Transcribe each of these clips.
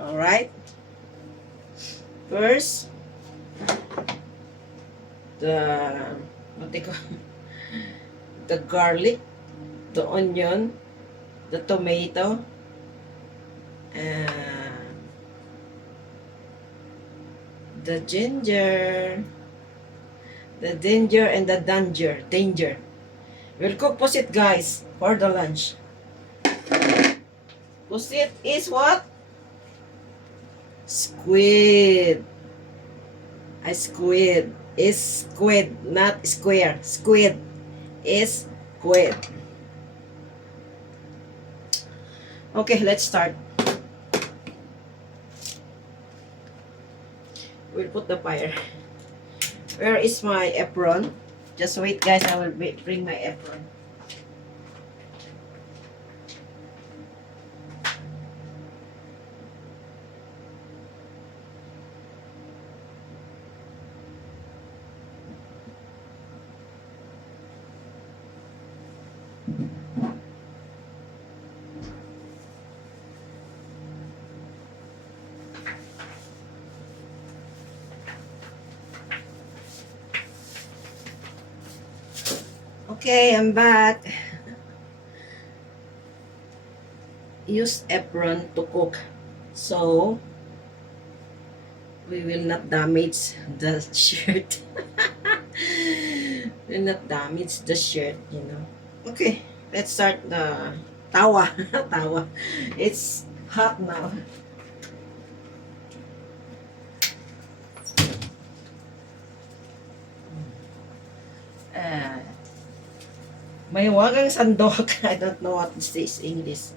Alright. First, the what they call the garlic, the onion, the tomato, and the ginger, and the danger. We'll cook pusit, guys, for the lunch. Pusit is what? Squid. A squid is squid, not square. Squid is squid. Okay, let's start. We'll put the fire. Where is my apron? Just wait, guys. I will bring my apron. Okay, I'm back. Use apron to cook, so we will not damage the shirt. Will not damage the shirt, you know. Okay, let's start the tawa. Tawa. It's hot now. Uh, May wagang sandok. I don't know what this is English.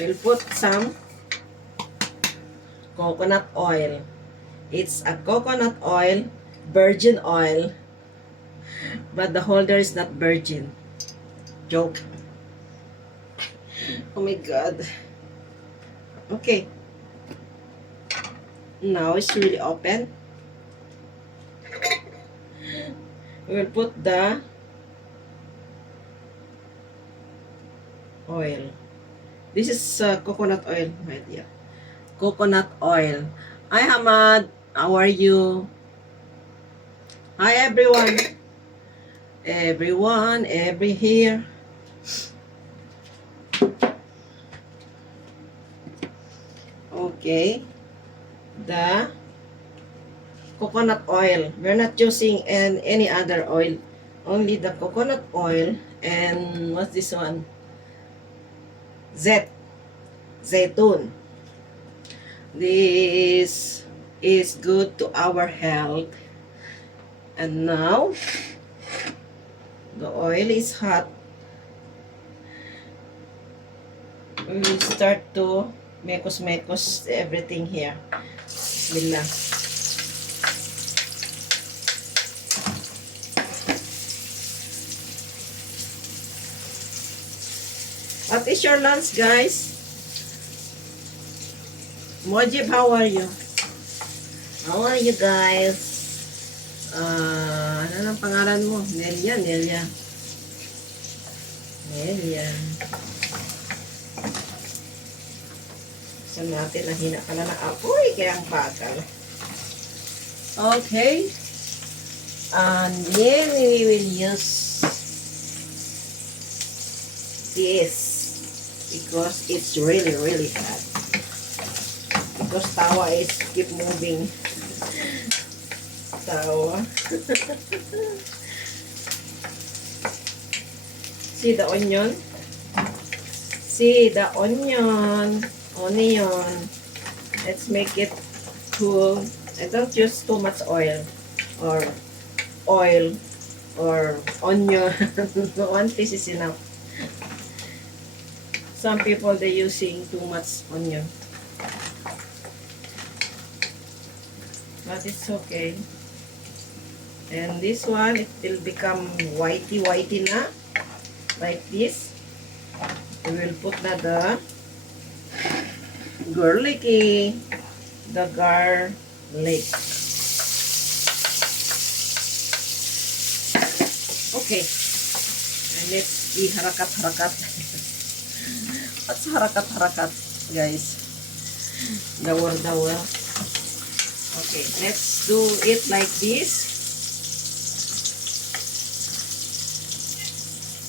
We'll put some coconut oil. It's a coconut oil, virgin oil, but the holder is not virgin. Joke. Oh my God. Okay. Now it's really open. We will put the oil. This is coconut oil, my dear. Coconut oil. Hi, Hamad. How are you? Hi, everyone. Every here. Okay. The coconut oil. We're not using any other oil. Only the coconut oil. And what's this one? Zaytun. This is good to our health. And now, the oil is hot. We will start to mekos everything here. Bismillah. What is your lunch, guys? Mojib, how are you? How are you, guys? Ano ang pangalan mo? Nelia. Saan natin, nahina ka na apoy, kaya ang bagal. Okay. And then we will use this. Because it's really hot. Because tawa is keep moving. Tawa. See the onion? See the onion. Let's make it cool. I don't use too much oil or onion. One piece is enough. Some people, they're using too much onion. But it's okay. And this one, it will become whitey na. Like this. We will put na the garlic. Okay. And let's be harakat. What's harakat, guys? Dawar-dawar. Okay, let's do it like this.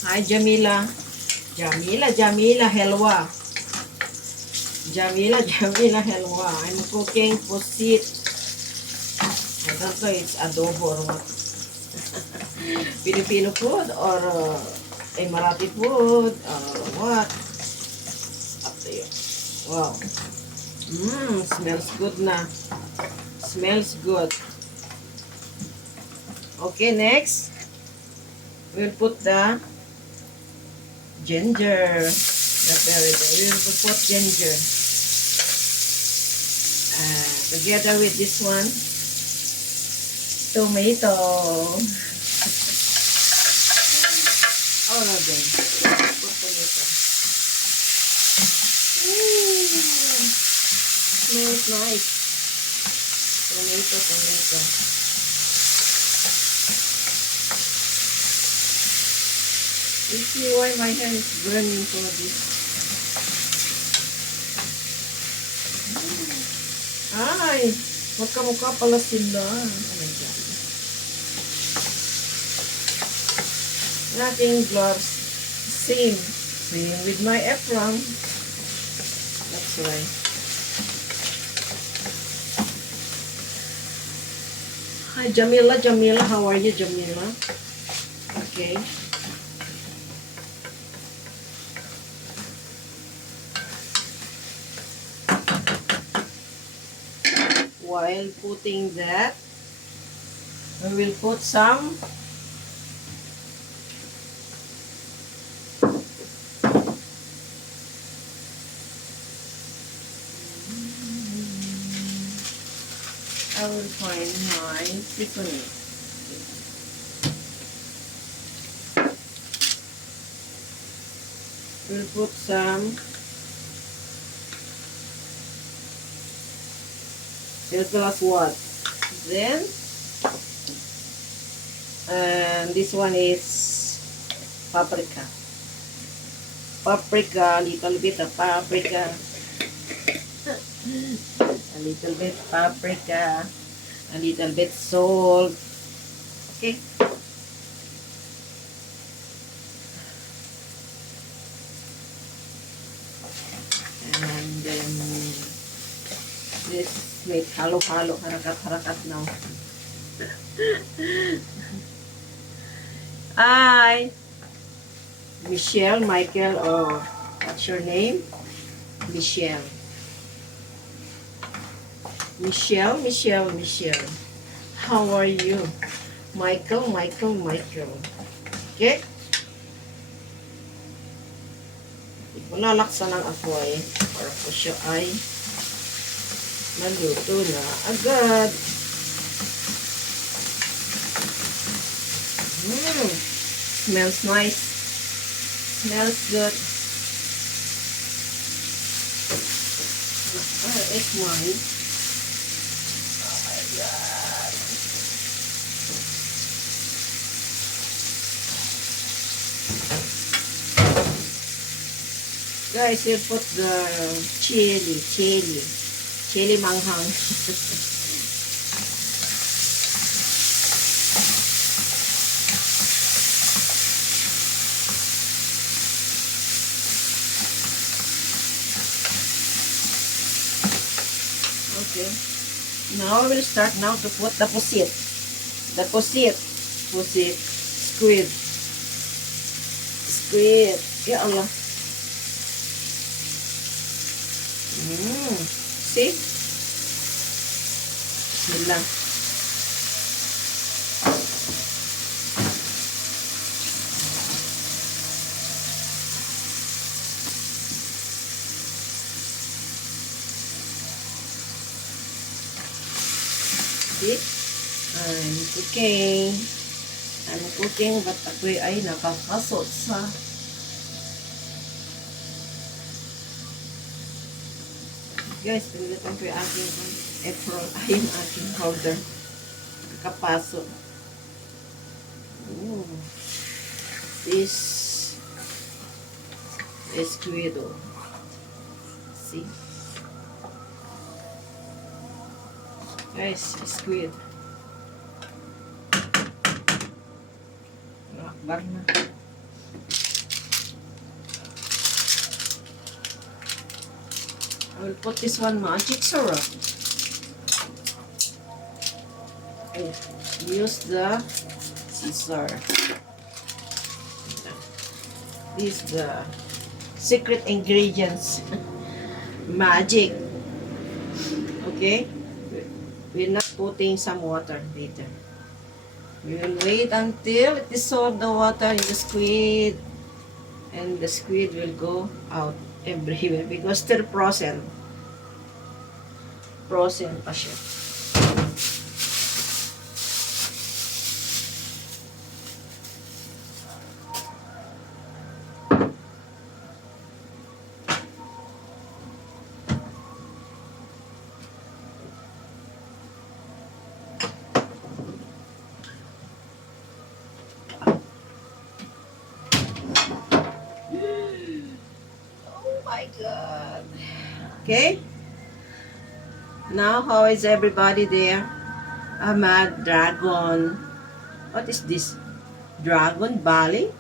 Hi, Jamila. Jamila, helwa. Jamila, helwa. I'm cooking pusit. I don't know it's adobo or what. Filipino food or Emirati food or what. Up to you. Wow. Smells good na. Smells good. Okay, next. We'll put the ginger. We will put ginger. Together with this one, tomato. All of them. Put tomato. Smells nice. Tomato. You see why my hand is burning for this? Ay, magkamukha pala sila. Oh my God. Nothing gloves. Same with my apron. That's right. Hi, Jamila. How are you, Jamila? Okay. While putting that, we will put some I will find my seasoning. We'll put some plus what? Then, and this one is paprika. Little bit of paprika. A little bit paprika. A little bit salt. Okay. And then this make halo-halo, harakat-harakat now. Hi, Michael, or what's your name? Michelle. How are you? Michael. Okay? Malalaksan ang apoy para po siya ay maluto na agad. Smells nice. Smells good. It's mine. Oh my God. Guys, you put the chili manghang. Okay. Now we'll start now to put the pusit. Squid. Ya Allah. See? Bismillah. See? I'm cooking, but ako'y ay nakakasot sa guys, pinilitan ko yung aking apron, yung aking powder. Nakapasok. This is squid. See? Guys, squid. Akbar na. I will put this one magic syrup. And use the scissor. This is the secret ingredients. Magic. Okay? We're not putting some water later. We will wait until it dissolve the water in the squid. And the squid will go out everywhere because still frozen. Frozen pa siya. Oh my God. Okay. Now, how is everybody there? Ahmad, dragon. What is this? Dragon Valley?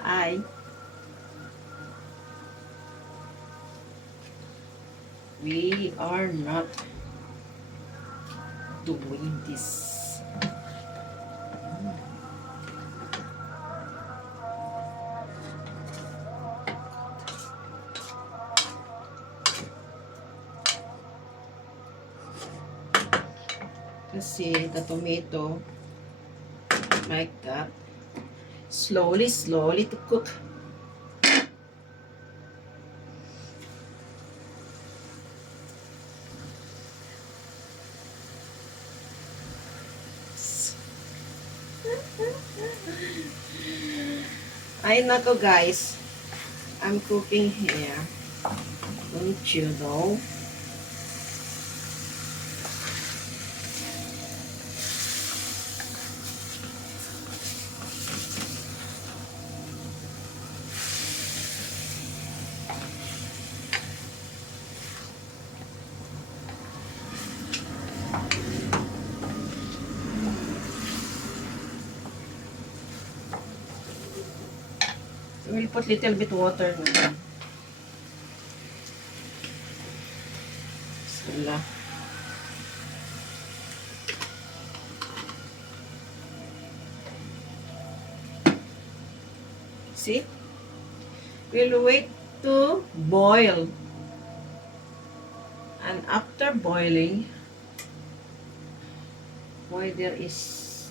Hi. We are not doing this. Kasi the tomato, like that, slowly to cook. Ay nako guys, I'm cooking here. Don't you know? We'll put little bit water na. Bismillah. See? We'll wait to boil. And after boiling, why there is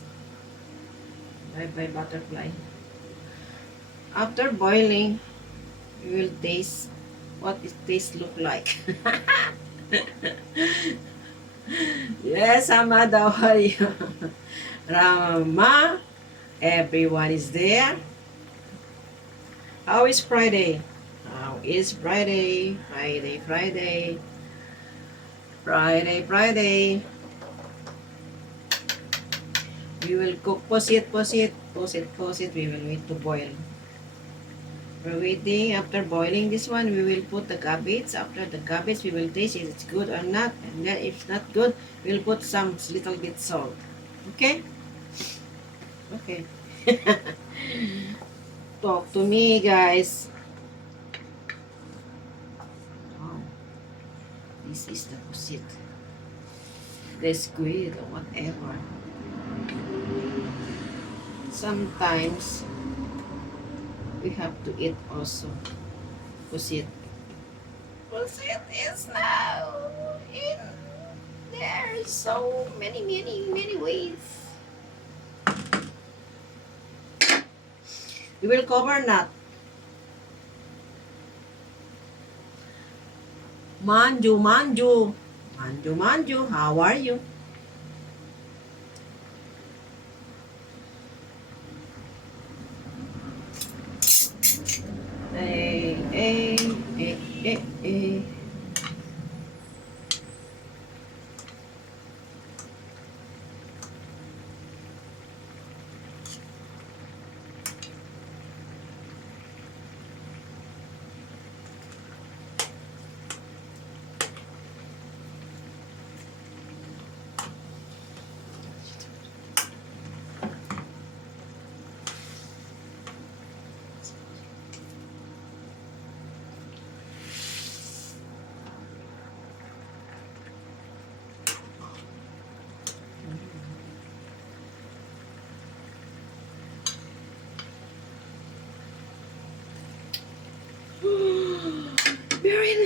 bye-bye butterfly. After boiling, we will taste what it tastes look like. Yes, Ahmad, how are you? Rama, everyone is there. How is Friday? How is Friday? Friday. We will cook posit. We will wait to boil. We're waiting. After boiling this one, we will put the cabbage. After the cabbage, we will taste if it's good or not. And then if not good, we'll put some little bit salt. Okay? Okay. Talk to me, guys. Oh, this is the pusit. The squid or whatever. Sometimes, we have to eat also. Pusit. Pusit is now in there is so many ways. We will cover nut. Manju, how are you? Eh.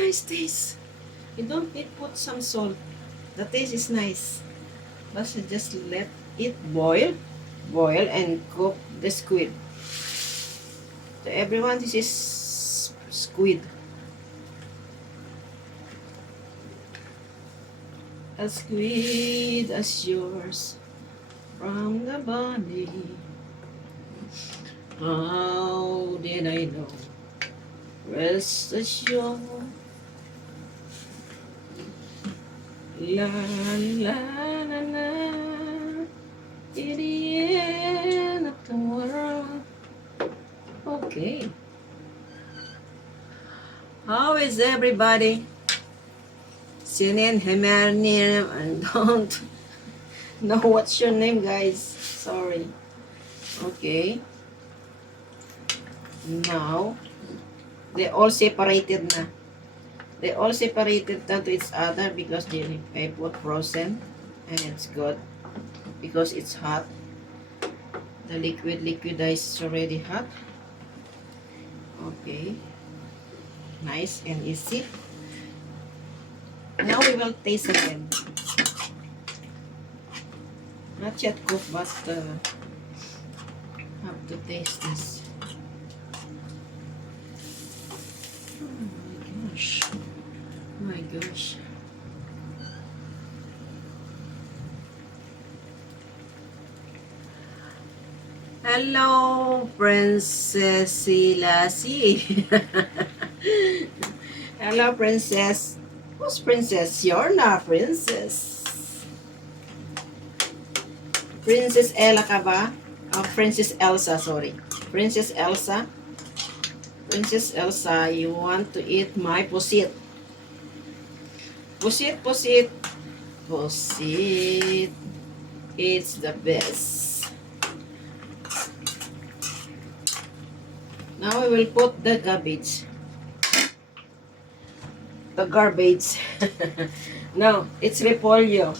nice taste. You don't need put some salt. The taste is nice. But you just let it boil and cook the squid. So everyone, this is squid. A squid as yours from the body. How did I know? Rest assured. La la la la. In the end of the world. Okay. How is everybody? Sinin, Hemernim, and don't know what's your name, guys. Sorry. Okay. Now, they all separated na. They all separated to each other because I put frozen and it's good because it's hot. The liquidized is already hot. Okay. Nice and easy. Now we will taste again. Not yet cooked, but have to taste this. Oh my gosh. My gosh. Hello, Princess Silasi. Hello, Princess. Who's Princess? You're not Princess. Princess Ella ka ba? Oh, Princess Elsa, sorry. Princess Elsa. Princess Elsa, you want to eat my pusit. Pusit, pusit. Pusit. It's the best. Now we will put the garbage. The garbage. No, it's repolyo.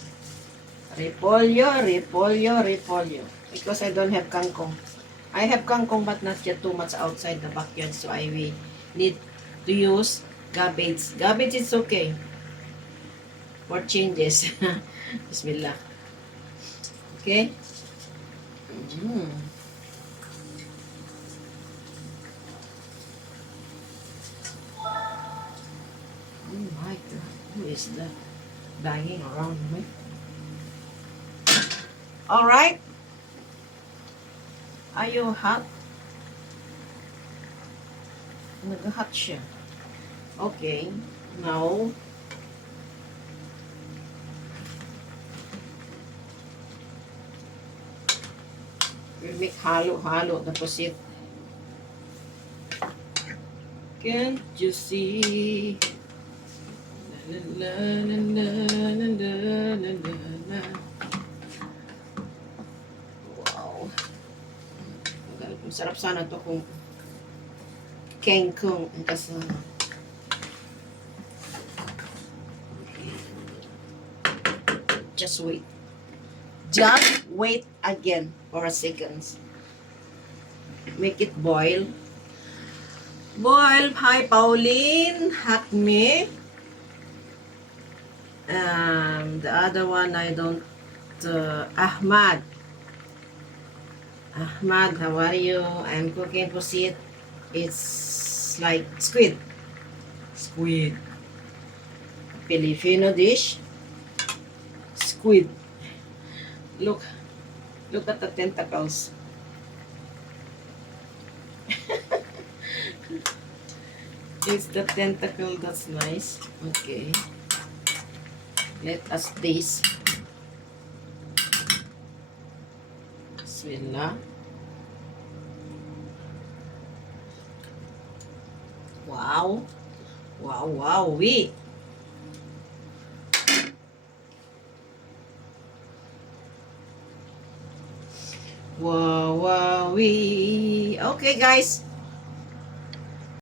Repolyo, repolyo, repolyo. Because I don't have kangkong. I have kangkong but not yet too much outside the backyard. So I will need to use garbage. Garbage is okay. For changes. Bismillah. Okay. Oh my God. Who is that banging around me? Alright. Are you hot? Nag-hot siya. Okay. Now, we make halo-halo the pusit. Can't you see? La la la la la la la la la. Wow. Masarap sana to kung kengkong ang kasama. Just wait. Just wait again for a second. Make it boil. Boil. Hi, Pauline. Hack me. The other one I don't. Ahmad. Ahmad, how are you? I'm cooking pusit. It's like squid. Squid. Filipino dish. Squid. Look at the tentacles. It's the tentacle that's nice. Okay. Let us taste. Bismillah. Wow. Wow, wow, we. Wow, wow, we. Okay, guys.